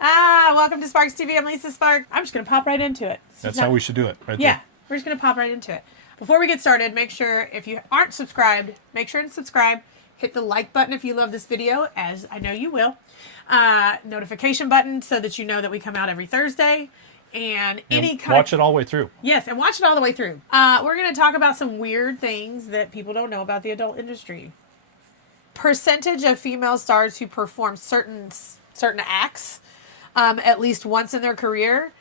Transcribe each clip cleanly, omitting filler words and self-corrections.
Welcome to Sparxxx TV. I'm Lisa Spark. I'm just going to pop right into it. That's how we should do it, right Yeah, there. we're just going to pop right into it. Before we get started, make sure if you aren't subscribed, make sure to subscribe. Hit the like button if you love this video, as I know you will. Notification button so that you know that we come out every Thursday. And watch it all the way through. Yes, and watch it all the way through. We're going to talk about some weird things that people don't know about the adult industry. Percentage of female stars who perform certain acts at least once in their career.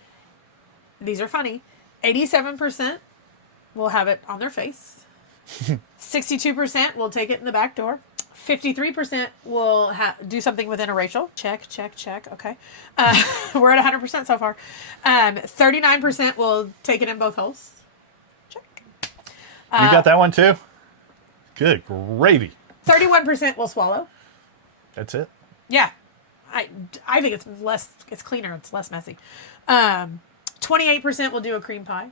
These are funny. 87% will have it on their face. 62% will take it in the back door. 53% will do something with interracial. Check. Okay. We're at 100% so far. 39% will take it in both holes. Check. You got that one too? Good gravy. 31% will swallow. That's it? Yeah. I think it's cleaner. It's less messy. 28% will do a cream pie.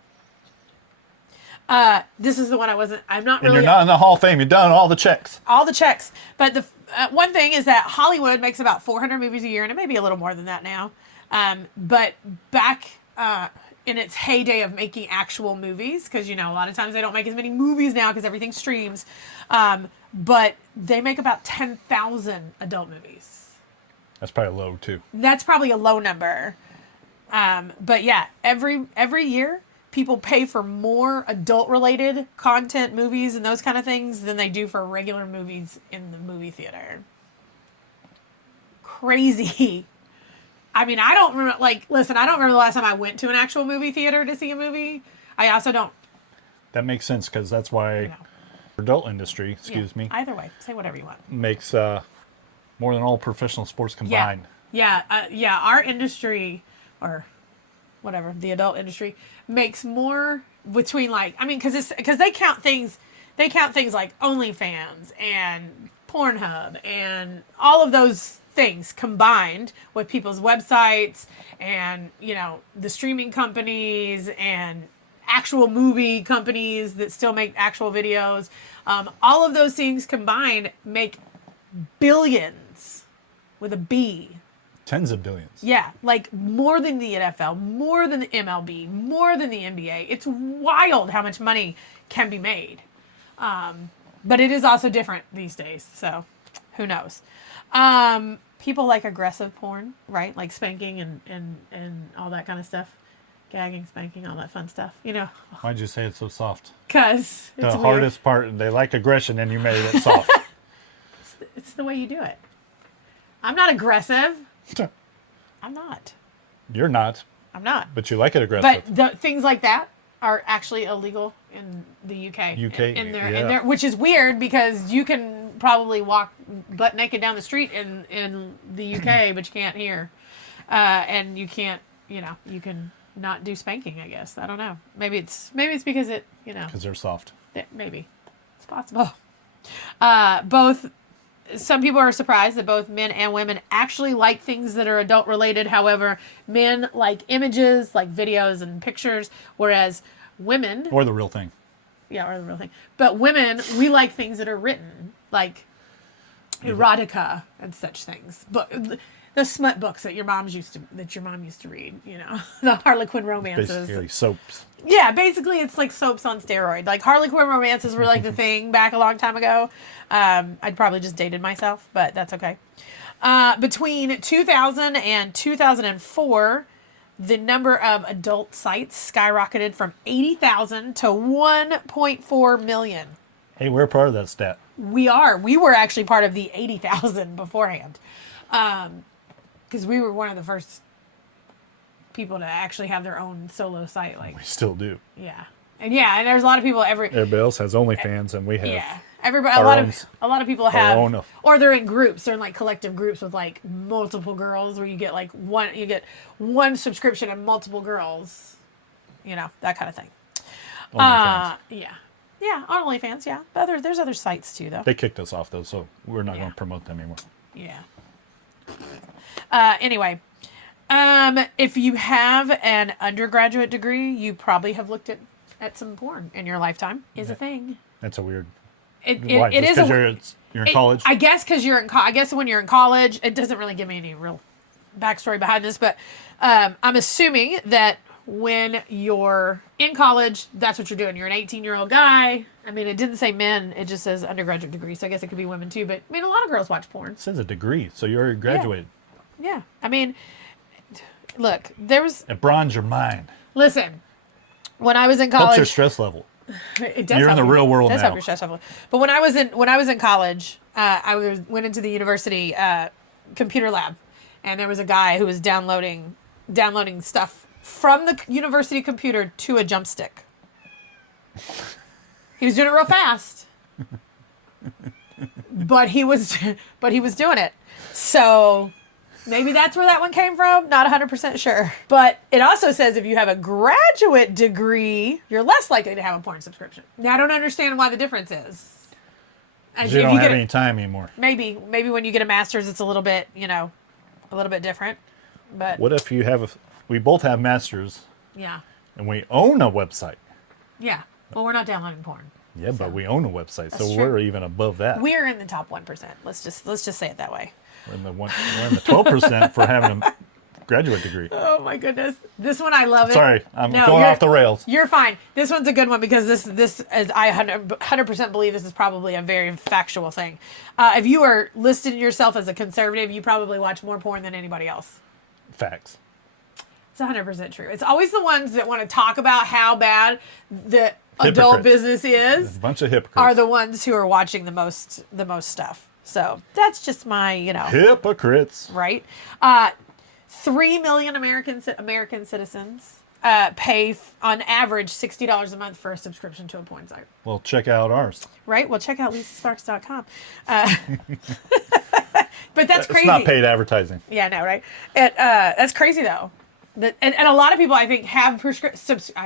This is the one I'm not really... And you're not in the Hall of Fame. You've done all the checks. All the checks. But the one thing is that Hollywood makes about 400 movies a year, and it may be a little more than that now. But back in its heyday of making actual movies, because, a lot of times they don't make as many movies now because everything streams, but they make about 10,000 adult movies. That's probably low, too. That's probably a low number. But yeah, every year, people pay for more adult-related content, movies, and those kind of things than they do for regular movies in the movie theater. Crazy. I mean, I don't remember, I don't remember the last time I went to an actual movie theater to see a movie. I also don't. That makes sense, because that's why adult industry, excuse me. Either way, say whatever you want. Makes more than all professional sports combined. Yeah, our industry, or whatever, the adult industry, makes more between because they count things like OnlyFans and Pornhub and all of those things combined with people's websites and the streaming companies and actual movie companies that still make actual videos. All of those things combined make billions with a B. Tens of billions. Yeah, more than the NFL, more than the MLB, more than the NBA. It's wild how much money can be made. But it is also different these days, so who knows. People like aggressive porn, right? Like spanking and all that kind of stuff. Gagging, spanking, all that fun stuff. Why'd you say it's so soft? Because it's the weird. hardest part, they like aggression, and you made it soft. It's the way you do it. I'm not aggressive. I'm not. You're not. I'm not. But you like it aggressive. But things like that are actually illegal in the UK. In there, which is weird because you can probably walk butt naked down the street in the UK, but you can't here. And you can't, you can not do spanking, I guess. I don't know. Maybe it's because it, because they're soft. Maybe. It's possible. Some people are surprised that both men and women actually like things that are adult related. However, men like images, like videos and pictures, whereas women... Or the real thing. Yeah, or the real thing. But women, we like things that are written, like erotica and such things. But the smut books that your mom used to read, the Harlequin romances. Basically soaps. Yeah, basically it's like soaps on steroid. Like Harlequin romances were like the thing back a long time ago. I'd probably just dated myself, but that's okay. Between 2000 and 2004, the number of adult sites skyrocketed from 80,000 to 1.4 million. Hey, we're part of that stat. We are. We were actually part of the 80,000 beforehand. Because we were one of the first people to actually have their own solo site. We still do. Yeah. And there's a lot of people everybody else has OnlyFans, and we have. Yeah. Everybody. A lot of people have. Or they're in groups. They're in collective groups with multiple girls, where you get one subscription and multiple girls. That kind of thing. OnlyFans. Yeah, on OnlyFans. Yeah, but there's other sites too, though. They kicked us off though, so we're not going to promote them anymore. Yeah. Anyway, if you have an undergraduate degree, you probably have looked at some porn in your lifetime. Is a thing. That's a weird. It is you're in college. I guess because I guess when you're in college, it doesn't really give me any real backstory behind this, but I'm assuming that when you're in college, that's what you're doing. You're an 18-year-old guy. I mean, it didn't say men. It just says undergraduate degree, so I guess it could be women too. But, I mean, a lot of girls watch porn. It says a degree, so you already graduated. Yeah. I mean, look, there was... It broadens your mind. Listen, when I was in college... Helps your stress level. It does. You're in the real world now. It does help your stress level. But when I was in college, went into the university computer lab, and there was a guy who was downloading stuff from the university computer to a jump stick. He was doing it real fast, but he was doing it. So maybe that's where that one came from. Not 100% sure. But it also says if you have a graduate degree, you're less likely to have a porn subscription. Now I don't understand why the difference is. You don't have any time anymore. Maybe when you get a master's, it's a little bit, a little bit different. But what if you have we both have masters? Yeah. And we own a website. Yeah. Well, we're not downloading porn. Yeah, but we own a website, so true. we're even above that. We're in the top 1%. Let's just say it that way. We're in the 12% for having a graduate degree. Oh my goodness. This one I love it. Sorry, I'm going off the rails. You're fine. This one's a good one because this is I 100% believe this is probably a very factual thing. If you are listing yourself as a conservative, you probably watch more porn than anybody else. Facts. It's 100% true. It's always the ones that want to talk about how bad the adult business is. A bunch of hypocrites. Are the ones who are watching the most stuff. So that's just my, Hypocrites. Right? 3 million American citizens pay on average $60 a month for a subscription to a porn site. Well, check out ours. Right? Well, check out LisaSparxxx.com. But that's crazy. It's not paid advertising. Yeah, no, right? That's crazy though. And a lot of people, I think, have subscriptions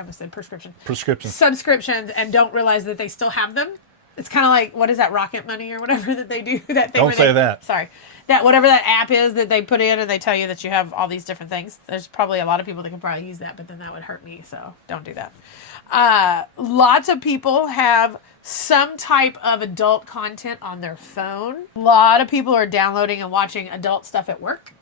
and don't realize that they still have them. It's kind of like, what is that, Rocket Money or whatever that they do? That thing. Don't say that. Sorry. Whatever that app is that they put in and they tell you that you have all these different things. There's probably a lot of people that can probably use that, but then that would hurt me, so don't do that. Lots of people have some type of adult content on their phone. A lot of people are downloading and watching adult stuff at work.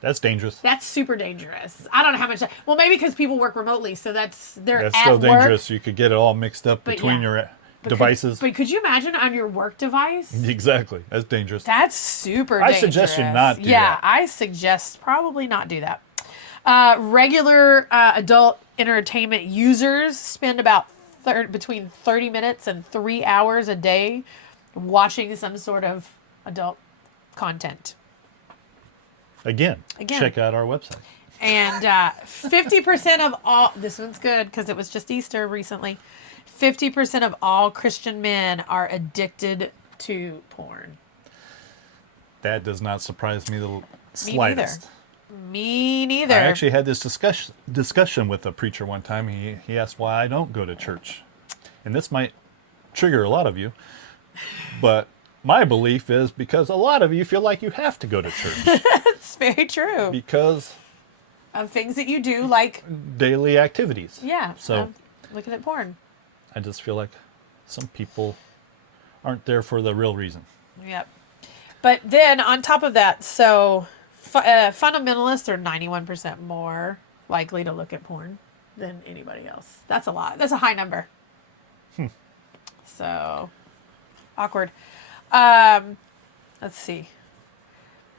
That's dangerous. That's super dangerous. I don't know how much. Well, maybe because people work remotely, so that's still dangerous. You could get it all mixed up between your devices. But could you imagine on your work device? Exactly. That's dangerous. That's super dangerous. I suggest you not do that. Yeah, I suggest probably not do that. Regular adult entertainment users spend about between 30 minutes and 3 hours a day watching some sort of adult content. Again, check out our website. And 50% of all, this one's good because it was just Easter recently, 50% of all Christian men are addicted to porn. That does not surprise me the slightest. Me neither. I actually had this discussion with a preacher one time. He asked why I don't go to church. And this might trigger a lot of you, but my belief is because a lot of you feel like you have to go to church. It's very true. Because of things that you do, like daily activities. Yeah. So looking at porn. I just feel like some people aren't there for the real reason. Yep. But then on top of that, so fundamentalists are 91% more likely to look at porn than anybody else. That's a lot. That's a high number. So awkward. Let's see.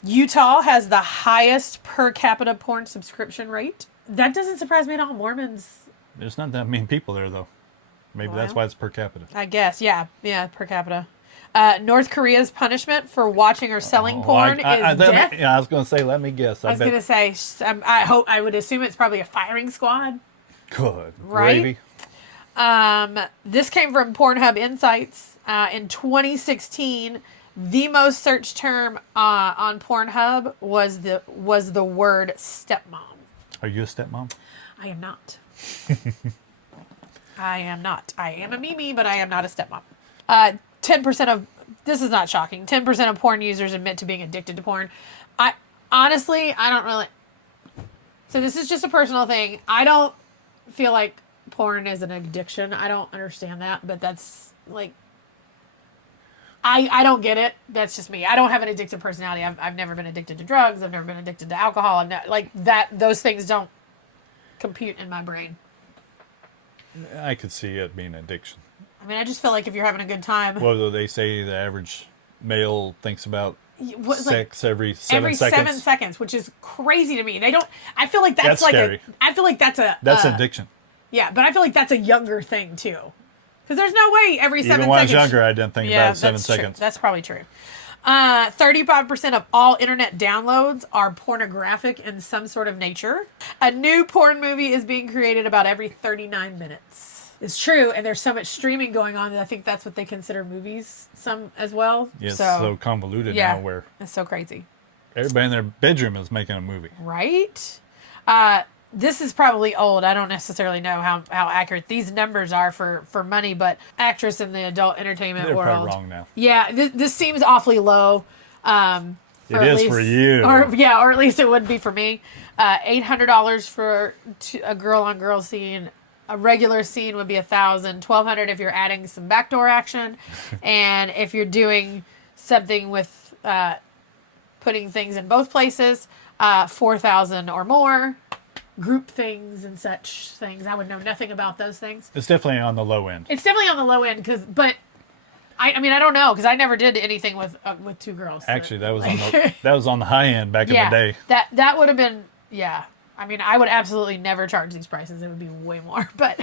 Utah has the highest per capita porn subscription rate. That doesn't surprise me at all. Mormons. There's not that many people there, though. Maybe that's why it's per capita. I guess, yeah. Yeah, per capita. North Korea's punishment for watching or selling porn is death. I was going to say, let me guess. I was going to say, I would assume it's probably a firing squad. Good. Right? Gravy. This came from Pornhub Insights. In 2016, the most searched term on Pornhub was the word stepmom. Are you a stepmom? I am not. I am not. I am a Mimi, but I am not a stepmom. 10% of, this is not shocking, 10% of porn users admit to being addicted to porn. I don't really, so this is just a personal thing. I don't feel like porn is an addiction. I don't understand that, but that's like, I don't get it. That's just me. I don't have an addictive personality. I've never been addicted to drugs. I've never been addicted to alcohol. I'm not, like that. Those things don't compute in my brain. I could see it being addiction. I mean, I just feel like if you're having a good time. What do they say? The average male thinks about sex like, every 7 seconds. 7 seconds, which is crazy to me. They don't. I feel like that's like scary. I feel like that's addiction. Yeah, but I feel like that's a younger thing too, because there's no way every 7 seconds. Even when I was younger, I didn't think about 7 seconds. True. That's probably true. 35% of all internet downloads are pornographic in some sort of nature. A new porn movie is being created about every 39 minutes. It's true, and there's so much streaming going on that I think that's what they consider movies some as well. Yeah, it's so convoluted now where it's so crazy. Everybody in their bedroom is making a movie. Right? This is probably old. I don't necessarily know how accurate these numbers are for money, but actress in the adult entertainment They're world. probably wrong now. Yeah, this seems awfully low. It is for you. Or at least it would be for me. $800 for a girl-on-girl scene. A regular scene would be $1,000. $1,200 if you're adding some backdoor action, and if you're doing something with putting things in both places, $4,000 or more. Group things and such things. I would know nothing about those things. It's definitely on the low end. It's definitely on the low end but I mean I don't know because I never did anything with 2 girls. Actually, that was on the high end back in the day. That would have been I mean, I would absolutely never charge these prices. It would be way more, but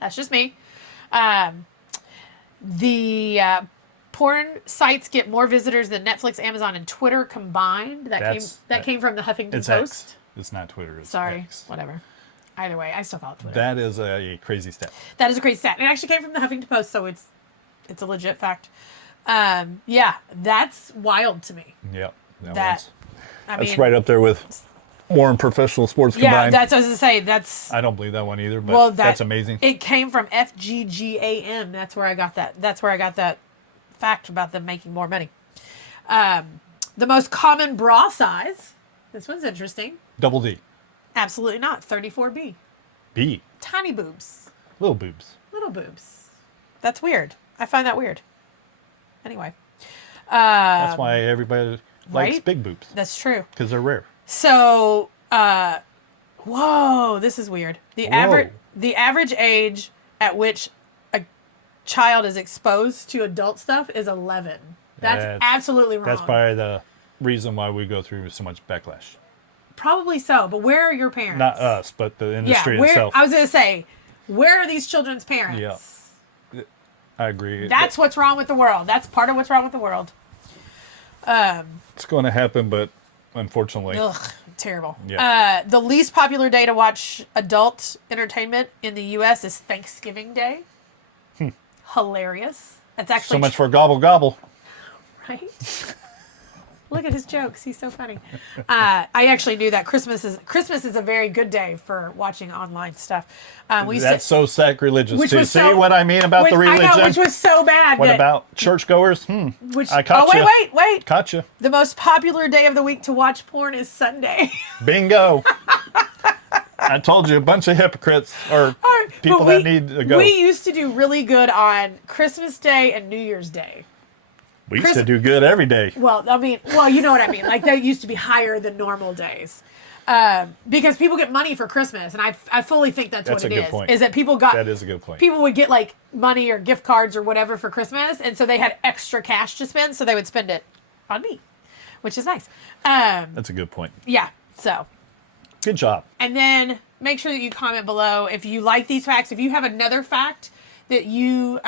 that's just me. The porn sites get more visitors than Netflix, Amazon, and Twitter combined. That came from the Huffington Post. X. It's not Twitter. It's Sorry, X. whatever. Either way, I still call it Twitter. That is a crazy stat. That is a crazy stat. It actually came from the Huffington Post, so it's a legit fact. That's wild to me. Yep. That's right up there with more in professional sports combined. Yeah, that's what I was going to say. I don't believe that one either, but that's amazing. It came from FGGAM. That's where I got that. That's where I got that fact about them making more money. The most common bra size. This one's interesting. Double D. Absolutely not. 34B. B. Tiny boobs. Little boobs. Little boobs. That's weird. I find that weird. Anyway. That's why everybody likes big boobs. That's true. Because they're rare. So, whoa, this is weird. The average age at which a child is exposed to adult stuff is 11. That's absolutely wrong. That's probably the reason why we go through so much backlash. Probably so, but where are your parents? Not us, but the industry itself. I was going to say, where are these children's parents? Yeah, I agree. That's what's wrong with the world. That's part of what's wrong with the world. It's going to happen, but unfortunately. Ugh, terrible. Yeah. The least popular day to watch adult entertainment in the U.S. is Thanksgiving Day. Hilarious. That's actually so much for gobble gobble. Right? Look at his jokes. He's so funny. I actually knew that Christmas is a very good day for watching online stuff. That's so sacrilegious too. See what I mean about the religion? I know, which was so bad. What about churchgoers? I caught you. Wait. Caught you. The most popular day of the week to watch porn is Sunday. Bingo. I told you, a bunch of hypocrites or people that need to go. We used to do really good on Christmas Day and New Year's Day. We used to do good every day. Well, you know what I mean. Like, that used to be higher than normal days. Because people get money for Christmas, and I fully think that's what it is. That's a good point. Is that that is a good point. People would get, like, money or gift cards or whatever for Christmas, and so they had extra cash to spend, so they would spend it on me, which is nice. That's a good point. Yeah, so. Good job. And then make sure that you comment below if you like these facts. If you have another fact that you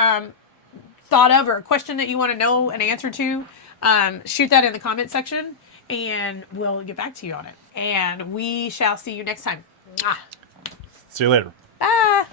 thought of or a question that you want to know an answer to, shoot that in the comment section and we'll get back to you on it. And we shall see you next time. Mwah. See you later. Bye.